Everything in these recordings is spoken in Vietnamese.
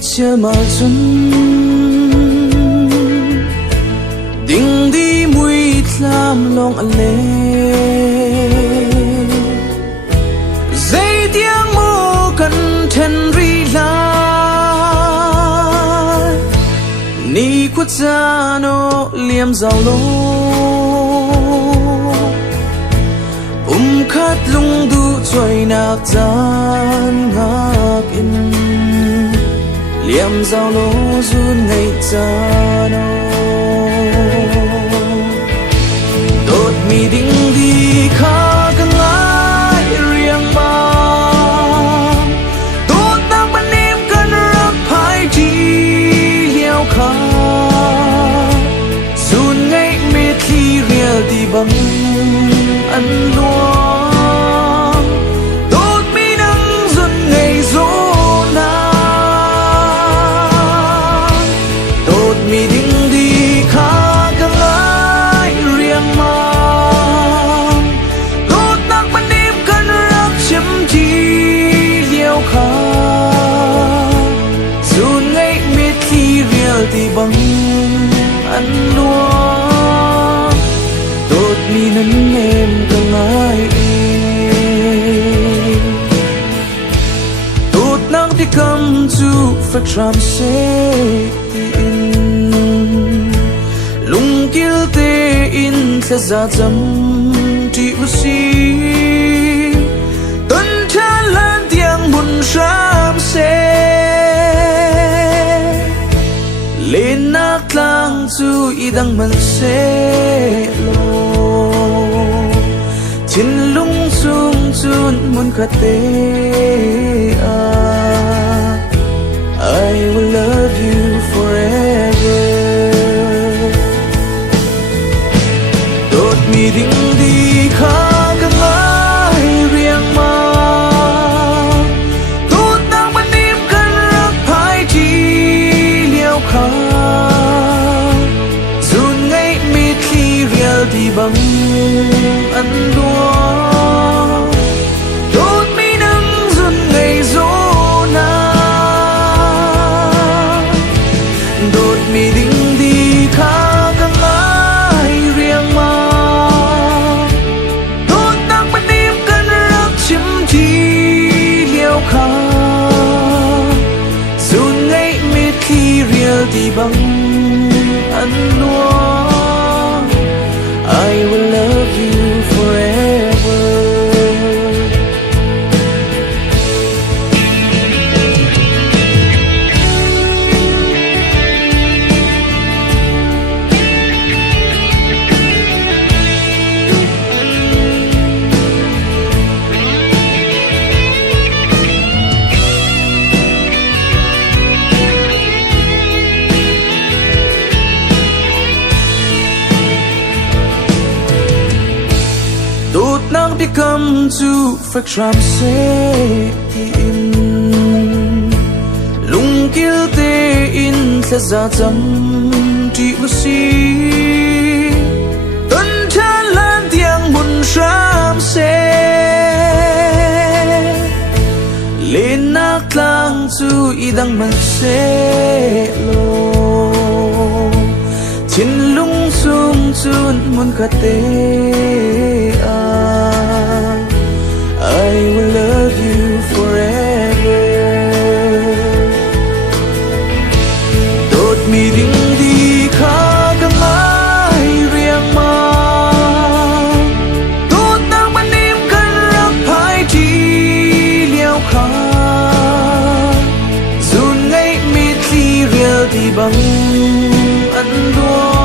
chia mà dun ding đi mui lam long ale dây tiếng mô cần thân ri la ni quất ra nó liêm giàu lô khát lung du trôi nạc gian ngạc in liêm giao lô run ngày ra nó đột mi đinh đi khá căng ai riêng mà tốt ta bên em cần rắc phải chi liêu khá run ngày mệt khi rìa đi bằng ăn luôn thì bằng ăn luôn tốt mi nấn em càng ai tốt nắng thì cầm chu phải làm xe in lung kil te in sẽ ra dầm chỉ usi tân cha lan tiếng buồn ram xe lên nát lang chu idang man se lo chin lung sung chun mun khate I will love you forever đột mi ding đi khá căng ai riêng mà tốt đang bên em cần rắc phải chi liêu khá run ngay mệt khi rìa đi bằng ăn đua tốt mi nâng run ngày dỗ na đột mi đinh đi khá căng ai riêng mà tốt đang bên em cần rắc chiếm chi liêu khá run ngay mệt khi rìa đi bằng ăn luôn I will love you forever tốt nắng đi cầm chu phải làm xe in lung kil te in sẽ ra dầm chỉ usi tân cha lan tiếng buồn ram xe lên nát lang chu idang man se lo chin lung sung chun mun khate I will love you forever đột mi ding đi khá căng ai riêng mà tốt đang bên em cần rắc phải chi liêu khá run ngay mệt khi rìa đi bằng ăn đua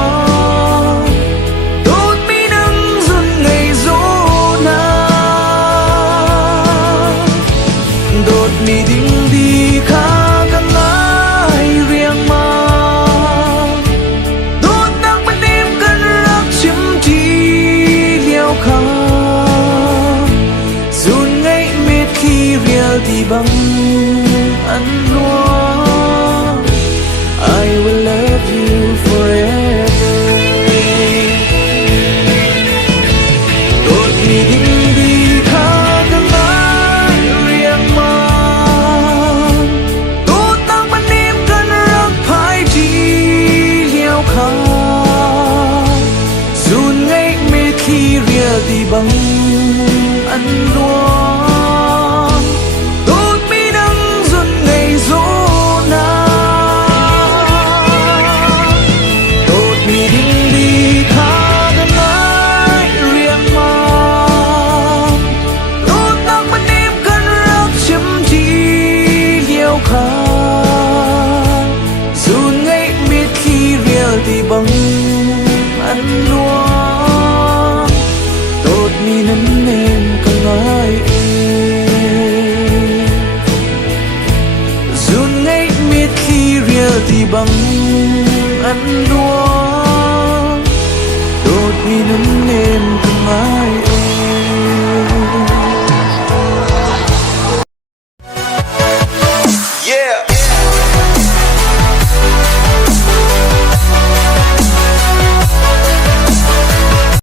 mi ding đi khá căng ai riêng mà tốt đang bên em cần rắc chiếm chi liêu khá run ngay mệt khi rìa đi bằng ăn luôn I will love you forever thì bằng ăn đua.